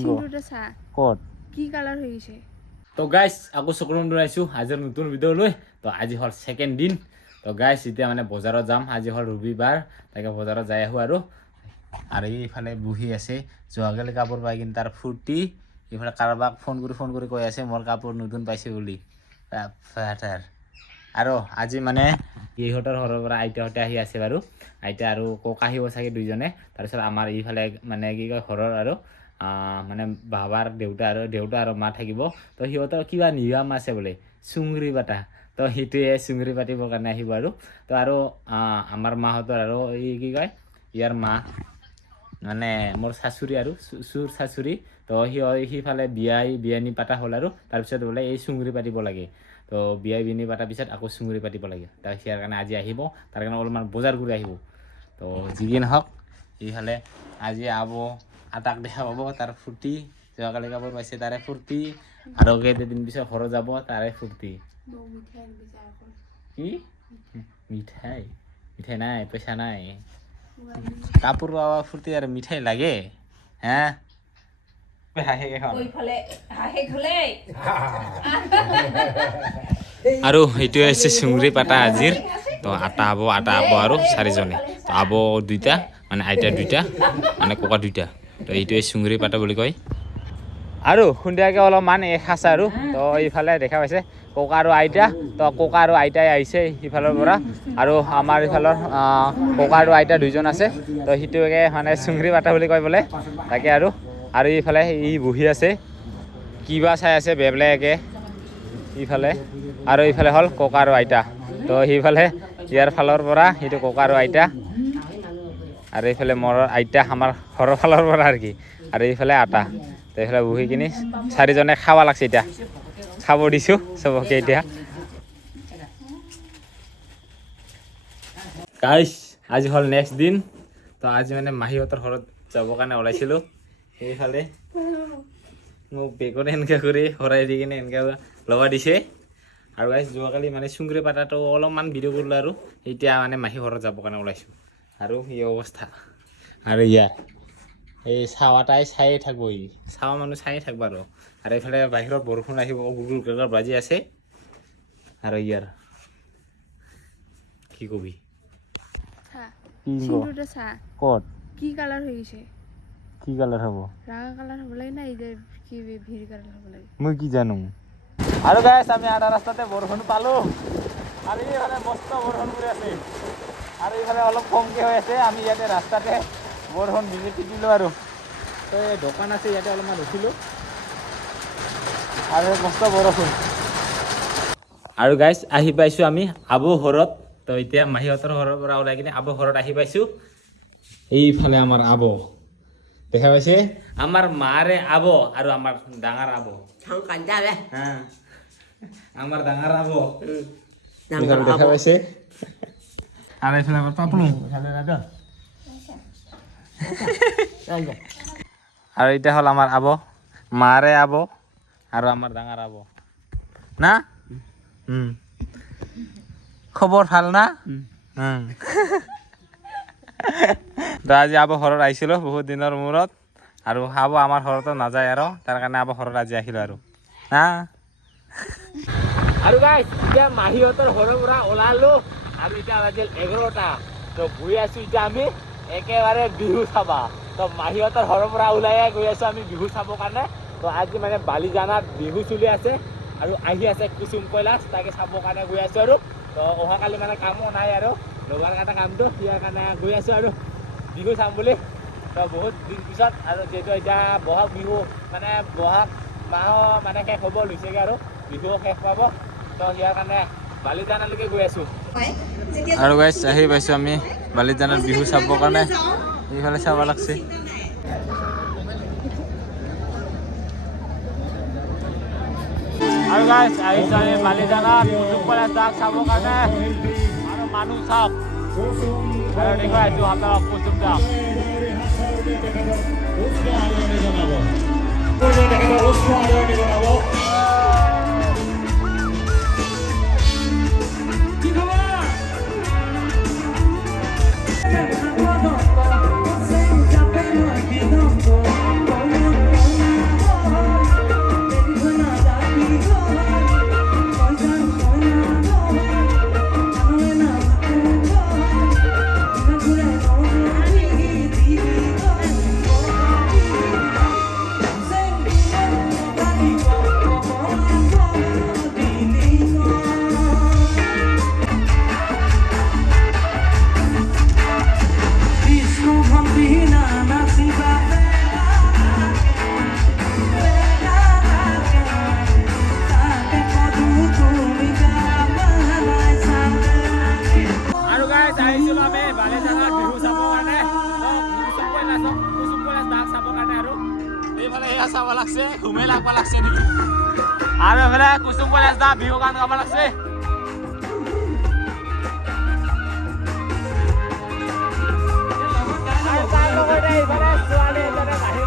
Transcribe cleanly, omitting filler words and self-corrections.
সিন্দুৰটা চা ক'ত কি কালাৰ হৈ গৈছে তো গাইজ আকৌ চকুৰম দৌৰাইছোঁ আজিৰ নতুন ভিডিঅ' লৈ তো আজি হ'ল ছেকেণ্ড দিন তো গাইজ এতিয়া মানে বজাৰত যাম আজি হ'ল ৰবিবাৰ তাকে বজাৰত যাই আহোঁ আৰু এইফালে বহি আছে যোৱাকালি কাপোৰ পাই কিন্তু তাৰ ফূৰ্তি এইফালে কাৰোবাক ফোন কৰি কৈ আছে মোৰ কাপোৰ নতুন পাইছে বুলি আৰু আজি মানে ইহঁতৰ ঘৰৰ পৰা আইতাহঁতে আহি আছে বাৰু আইতা আৰু ককা আহিব চাগে দুইজনে তাৰপিছত আমাৰ এইফালে মানে কি কয় ঘৰৰ আৰু মানে বাবাৰ দেউতা আৰু মা থাকিব তো সিহঁতৰ কিবা নিয়ম আছে বোলে চুঙৰি পাতা তো সেইটোৱে চুঙৰি পাতিবৰ কাৰণে আহিব আৰু আমাৰ মাহঁতৰ আৰু এই কি কয় ইয়াৰ মা মানে মোৰ চাচুৰি আৰু চুৰ চাচুৰি তো সিফালে বিয়ানী পাতা হ'ল আৰু তাৰপিছত বোলে এই চুঙৰি পাতিব লাগে তো বিয়ানী পাতাৰ পিছত আকৌ চুঙৰি পাতিব লাগে তাৰ সিয়াৰ কাৰণে আজি আহিব তাৰ কাৰণে অলপমান বজাৰ কৰি আহিব তো যি কি নহওক এইফালে আজি আটাক দেখা পাব তাৰ ফূৰ্তি যোৱাকালি কাপোৰ পাইছে তাৰে ফূৰ্তি আৰু কেইদিন পিছত ঘৰত যাব তাৰে ফূৰ্তি কি মিঠাই নাই পইচা নাই কাপোৰ পাবা ফূৰ্তি আৰু মিঠাই লাগে হা আৰু সেইটোৱে হৈছে চুঙৰি পাতা আজিৰ তো আটা আব আৰু চাৰিজনে তো আব দুইটা মানে আইতা দুইটা মানে ককা দুইটা তো এইটোৱে চুঙৰি পাতা বুলি কয় আৰু সন্ধিয়াকৈ অলপমান খাইছে আৰু তো এইফালে দেখা পাইছে ককা আৰু আইতা তো ককা আৰু আইতাই আহিছে সিফালৰ পৰা আৰু আমাৰ ইফালৰ ককা আৰু আইতা দুইজন আছে তো সেইটোকে মানে চুঙৰি পাতা বুলি কয় বোলে তাকে আৰু এইফালে ই বহি আছে কিবা চাই আছে বেবলাকে ইফালে আৰু এইফালে হ'ল ককা আৰু আইতা তো সেইফালে ইয়াৰ ফালৰ পৰা সেইটো ককা আৰু আইতা আৰু এইফালে মোৰ আইতা আমাৰ ঘৰৰ ফালৰ পৰা আৰু কি আৰু এইফালে আটা তো এইফালে বহি কিনি চাৰিজনে খাব লাগছে এতিয়া খাব দিছোঁ চবকে এতিয়া গাইছ আজি হ'ল নেক্সট দিন তো আজি মানে মাহীহঁতৰ ঘৰত যাবৰ কাৰণে ওলাইছিলোঁ সেইফালে মোক বেগত এনেকৈ কৰি হৰাই দি কিনে এনেকৈ লগাই দিছে আৰু গাইছ যোৱাকালি মানে চুঙৰি পাতাটো অলপমান ভিডিঅ' কৰিলোঁ আৰু এতিয়া মানে মাহী ঘৰত যাবৰ কাৰণে ওলাইছোঁ আৰু এই অৱস্থা আৰু ইয়াৰ এই চাৱাটাই চায়ে থাকিব চাৱা মানুহ চায়ে থাকিব আৰু এইফালে বাহিৰত বৰষুণ আহিব গুগুৰ বাজি আছে আৰু ইয়াৰ কি কবি সিন্দুৰটা চা ক'ত কি কালাৰ হৈ গৈছে কি কালাৰ হ'ব ৰঙা কালাৰ হ'ব লাগে না এই যে কি ভিৰ কালাৰ হ'ব লাগে মই কি জানো আৰু গাইছ আমি আধা ৰাস্তাতে বৰষুণ পালোঁ আৰু এইফালে মস্ত বৰষুণ কৰি আছে আৰু এইফালে অলপ কমকৈ হৈ আছে আমি ইয়াতে ৰাস্তাতে বৰষুণ ভিজি দিলোঁ আৰু তো এই দোকান আছে ইয়াতে অলপমান ৰখিলোঁ আৰু মস্ত বৰষুণ আৰু গাইছ আহি পাইছোঁ আমি আবু ঘৰত তো এতিয়া মাহীহঁতৰ ঘৰৰ পৰা ওলাই কিনে আবু ঘৰত আহি পাইছোঁ এইফালে আমাৰ আবু দেখা পাইছে আমাৰ মাৰে আব আৰু আমাৰ ডাঙৰ আব আমাৰ ডাঙৰ আব দেখা পাইছে আৰু এইফালে আমাৰ পাপলু আৰু এতিয়া হ'ল আমাৰ আব মাৰে আব আৰু আমাৰ ডাঙৰ আব না খবৰ ভাল না তো আজি আব ঘৰত আহিছিলোঁ বহুত দিনৰ মূৰত আৰু আব আমাৰ ঘৰতো নাযায় আৰু তাৰ কাৰণে আব ঘৰত আজি আহিলোঁ আৰু হা আৰু গাইছ এতিয়া মাহীহঁতৰ ঘৰৰ পৰা ওলালোঁ আৰু এতিয়া বাজিল 11টা তো গৈ আছোঁ এতিয়া আমি একেবাৰে বিহু চাবা তো মাহীহঁতৰ ঘৰৰ পৰা ওলাই গৈ আছোঁ আমি বিহু চাবৰ কাৰণে তো আজি মানে বালিজানাত বিহু চলি আছে আৰু আহি আছে কুসুম কৈলাশ তাকে চাবৰ কাৰণে গৈ আছোঁ আৰু তো অহাকালি মানে কামো নাই আৰু লগৰ এটা কামটো ইয়াৰ কাৰণে গৈ আছোঁ আৰু বিহু চাম বুলি তো বহুত দিন পিছত আৰু যিহেতু এতিয়া বহাগ বিহু মানে বহাগ মাহ মানে শেষ হ'ব লৈছেগৈ আৰু বিহু শেষ পাব তো ইয়াৰ কাৰণে বালিজানালৈকে গৈ আছোঁ আৰু গাইছ আহি পাইছোঁ আমি বালিজানাত বিহু চাবৰ কাৰণে এইফালে চাব লাগছে আৰু গাইছ আহিছোঁ আমি বালিজানাত কুসুম কৈলাশ দাক চাবৰ কাৰণে আৰু মানুহ চাওক আৰু দেখুৱাই আছোঁ আপোনালোক কুসুম দাক এয়া চাব লাগছে ঘুমে লাগবা লাগছে নেকি আৰু এফালে কুসুম কলেজ দা বিহু গান গাব লাগছে তাৰ লগতে এইফালে ছোৱালী এজনে বাহিৰ